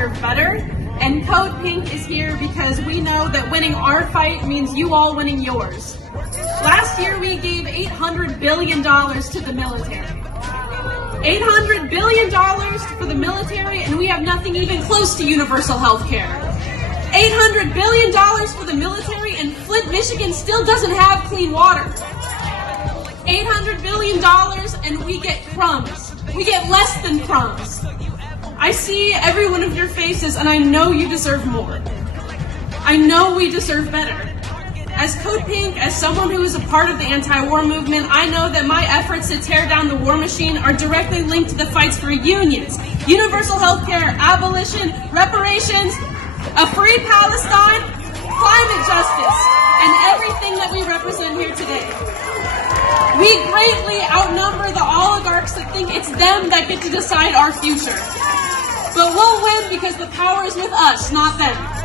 deserve better. And Code Pink is here because we know that winning our fight means you all winning yours. Last year we gave $800 billion to the military. $800 billion for the military, and we have nothing even close to universal health care. $800 billion for the military, and Flint, Michigan still doesn't have clean water. $800 billion, and we get crumbs. We get less than crumbs. I see every one of your faces, and I know you deserve more. I know we deserve better. As Code Pink, as someone who is a part of the anti-war movement, I know that my efforts to tear down the war machine are directly linked to the fights for unions, universal health care, abolition, reparations, a free Palestine, climate justice, and everything that we represent here today. We greatly outnumber the oligarchs that think it's them that get to decide our future. But we'll win because the power is with us, not them.